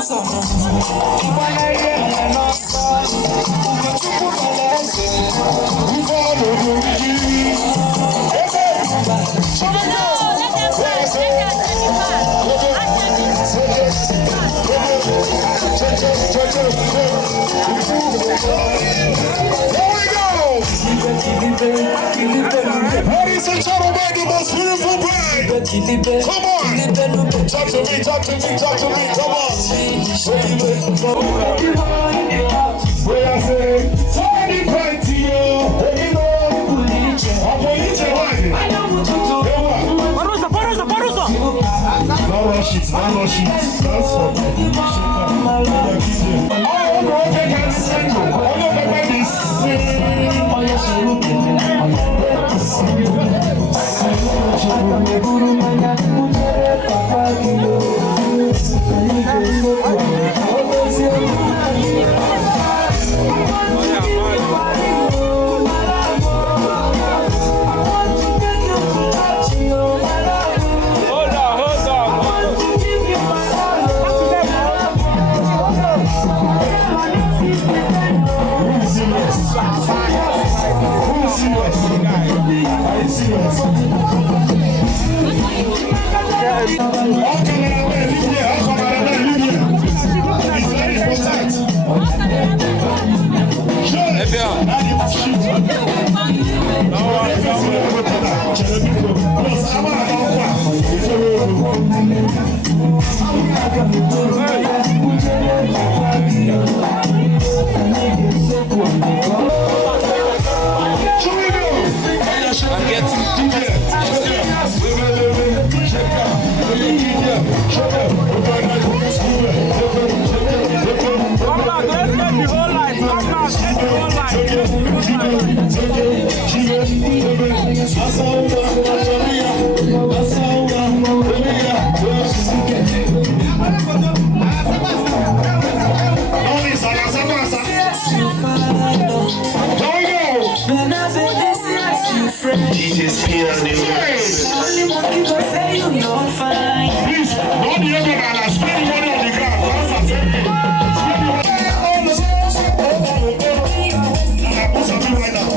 Ladies and gentlemen, the most beautiful bride. Come on. Talk to me, talk to me, talk to me. Come on. Where I say, sorry, fight to you. No rush it. That's for me. Oh, okay, can sing. Oh, no, baby, sing. Please, don't be able to spend money on the ground. Something right now.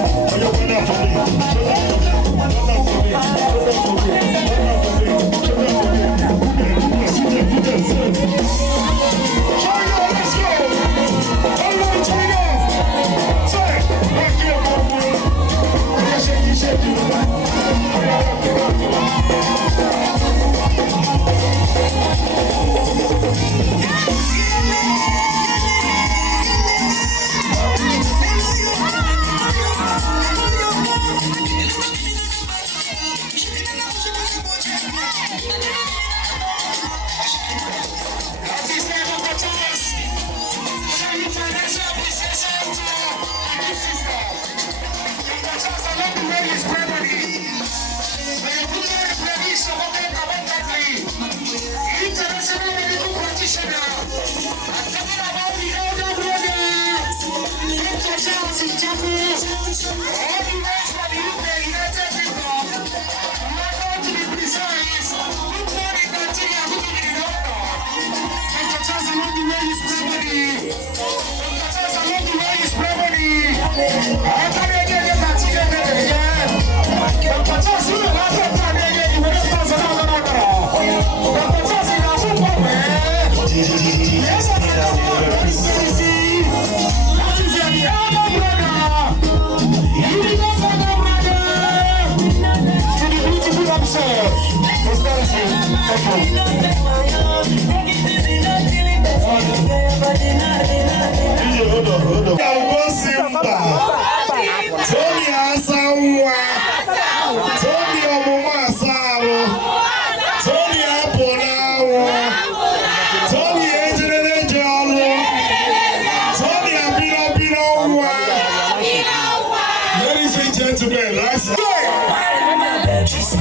Gentlemen, last night. Just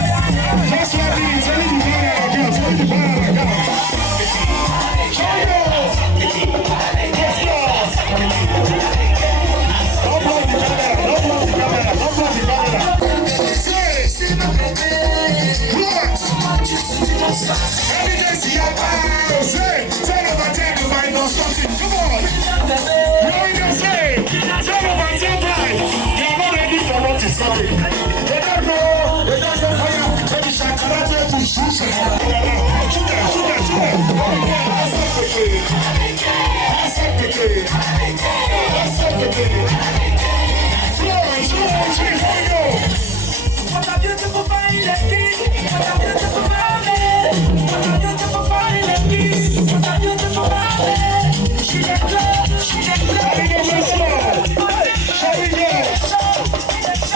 like these, What a beautiful fine lady. What a beautiful baby. What a beautiful fine lady. What a beautiful baby. She get love. She get love. Shall we go?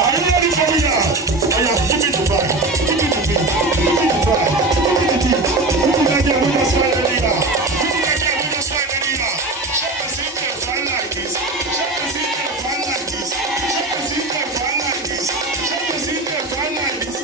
Are you ready for me now? Oh yeah, give me the vibe. Give me the beat. Give me the vibe. Give me the beat. Give me that girl with the smile and the laugh. Give me that girl with the smile and the laugh. Check and see them fun like this. Check and see them fun like this. Check and see them fun like this. Check and see them fun like this.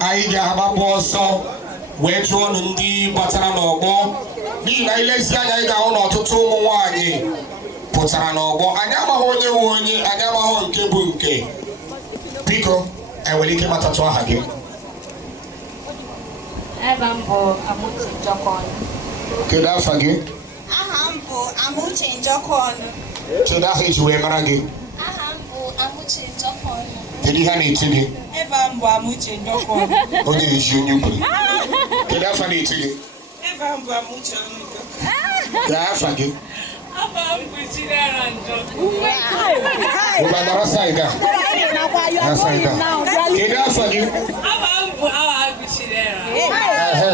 Anyị ga-agbapụ ọsọ wee jụọ ndị batara n'ọgbọ n'ihi na ilezi anya anyị ga-ahụ na ọtụtụ ụmụ nwaanyị pụtara n'ọgbọ anyị amaghị onye nwe onye anyị amaghị nke bụ nke biko enwere ike matatụ aha gị ebe m bụ Amuche Njọkọnụ kedu afa gị aha m bụ Amuche Njọkọnụ kedu aha eji wee mara gị aha m bụ Amuche Njọkọnụ kedu ihe a na-eti gị ebe m bụ Amuche Njọkọnụ onye na-eji onye kwuru kedu afa na-eti gị ebe m bụ Amuche Njọkọnụ kedu afa gị afa m bụ NIGERIAN Njọkọnụ ụgbọala saịda kedu afa gị afa m bụ NIGERIAN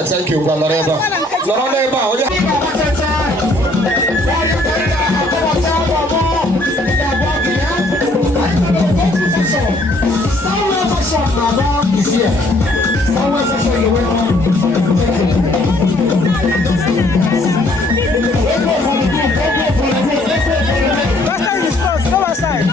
thank you ụgbọala ebe a nọrọ n'ebe a onye is here. Someone to show you where go outside.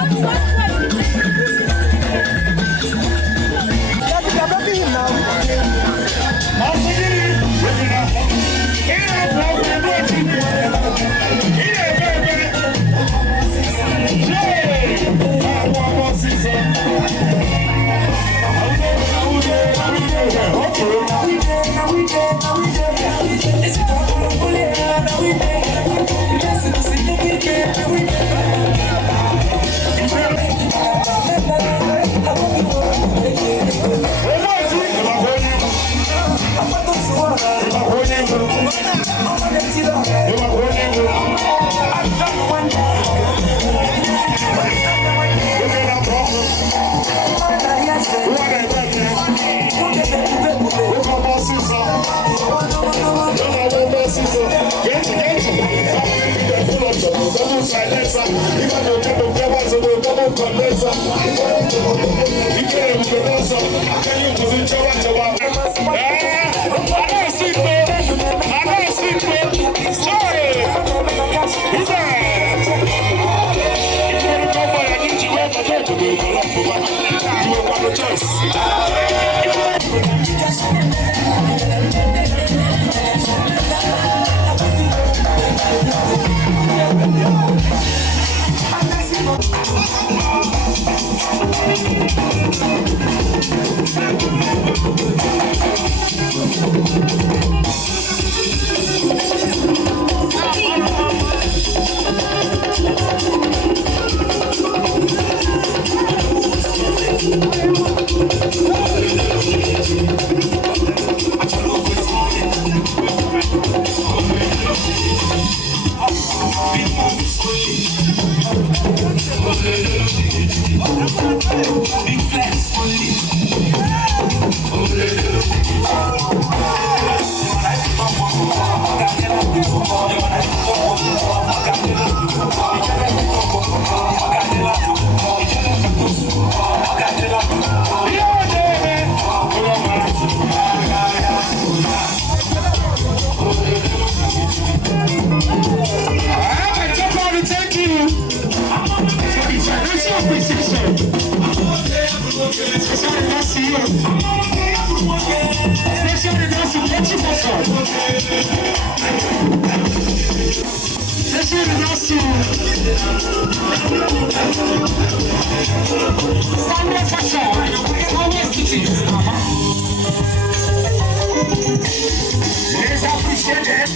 Let's appreciate it.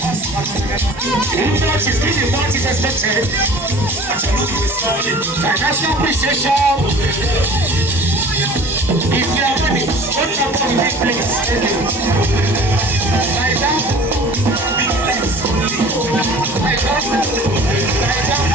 Much is really much is expected. Financial appreciation. If you are ready, what's up on this place? Like that. Like that. Like that.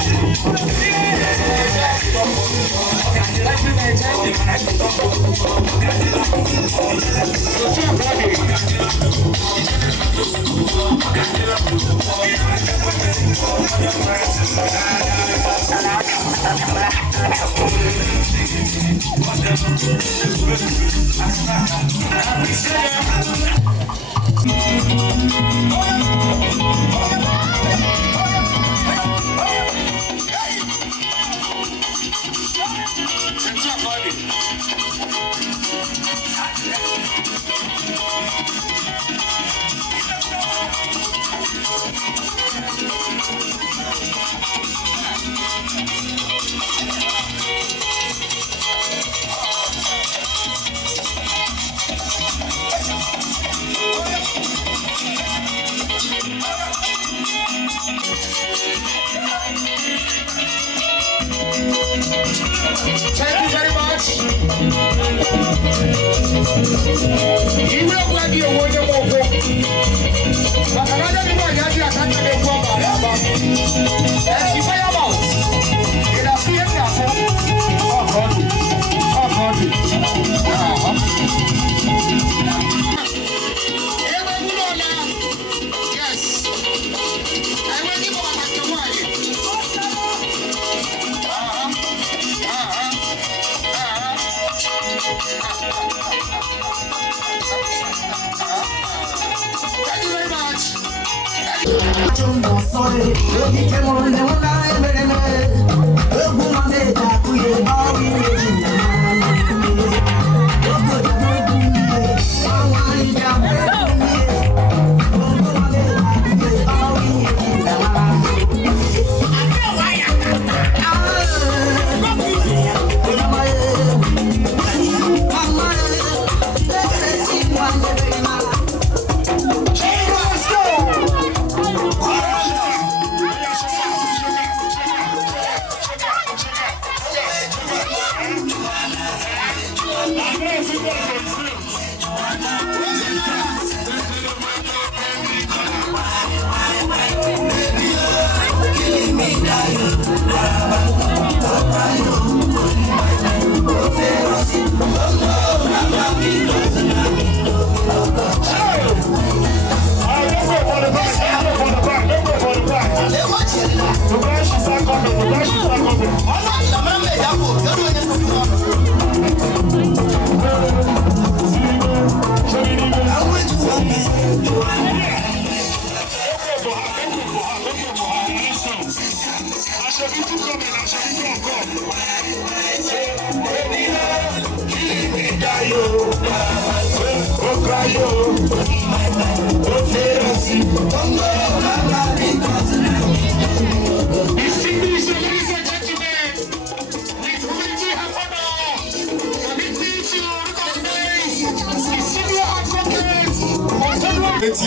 Thank you very much. You will glad you won the walk. But another one, you have to attach to the program. And if I am out, it has been a yes. I will give up my Thank you very much.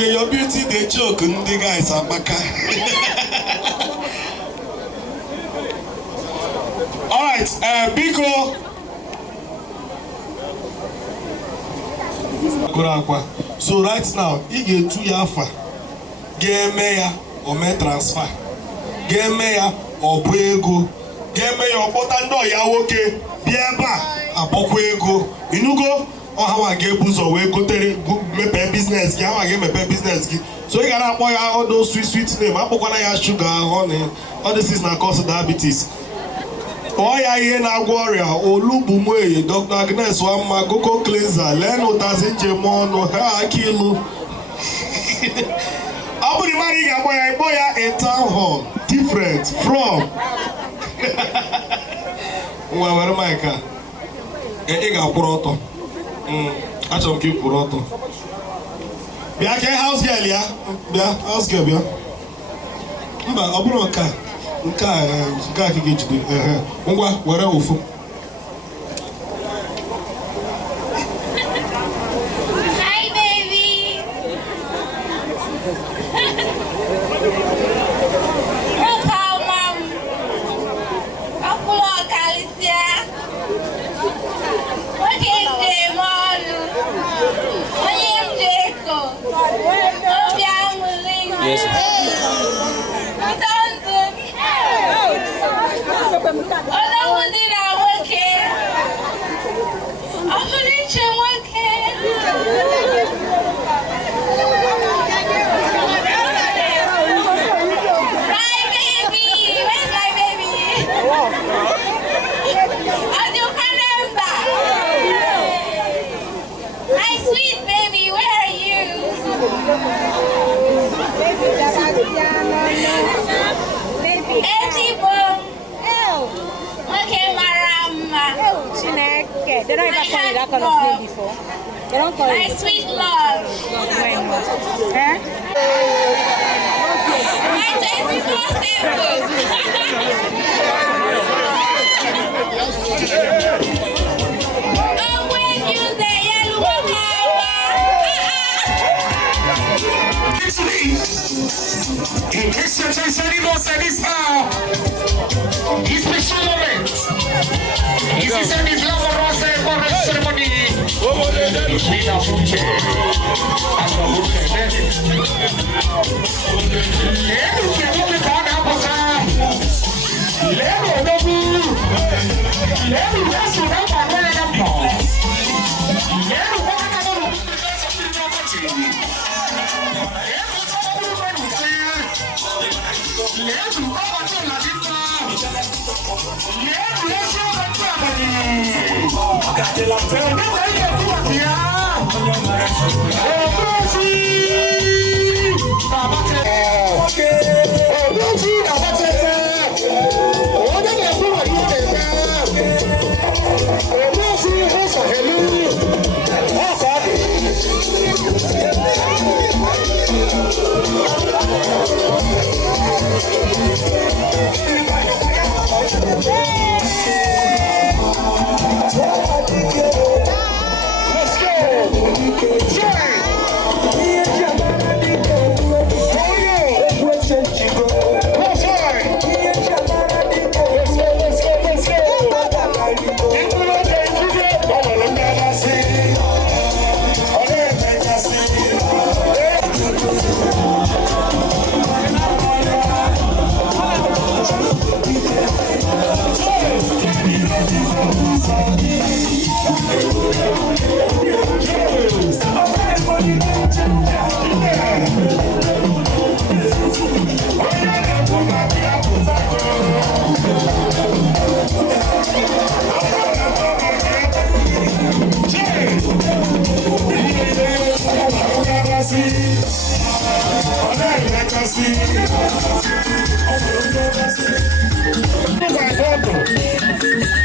Your beauty, they joke, and the guys are back. All right, Biko. So right now, you get 2 years. Get mayor or me transfer. Get mayor or buego. Get mayor or botando ya okay. Biaba abokwego. Inugo. Or how I get booze or we go to me business, how I get my business. So you gotta apply all those sweet names. I put sugar, honey. All this is not cause of diabetes. Oh yeah, here na warrior. Olubumwe, Dr. Agnes Wama, Goko cleanser, Leno Tazinje Mono, ha kilo. Abu the money boy a town hall different from. Where my car? Ega Poroto. Achọrọ m ka ị kwụrụ ọtọ. Bịa ka house girl ya. Bịa house girl bịa. Mba, ọ bụrụ nke a ka ga-ejide. Ngwa were ofu. Hi baby. Welcome mom. Akulo kalisia. Oke nde molu. Onye mdeko. Obi amulingo. Yes. My sweet baby, where are you? Okay, Marama. They don't even call you that kind of name before. They don't call My you. sweet love. Eh? My 24/7. Oh, when you say yellow In case you're just any more this his special moment. This is his love for ceremony. Vida muche. Hasta muche. Lero que no me paga para. Lero no bu. Lero eso no paga la cama. Lero paga no bu.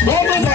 Vamos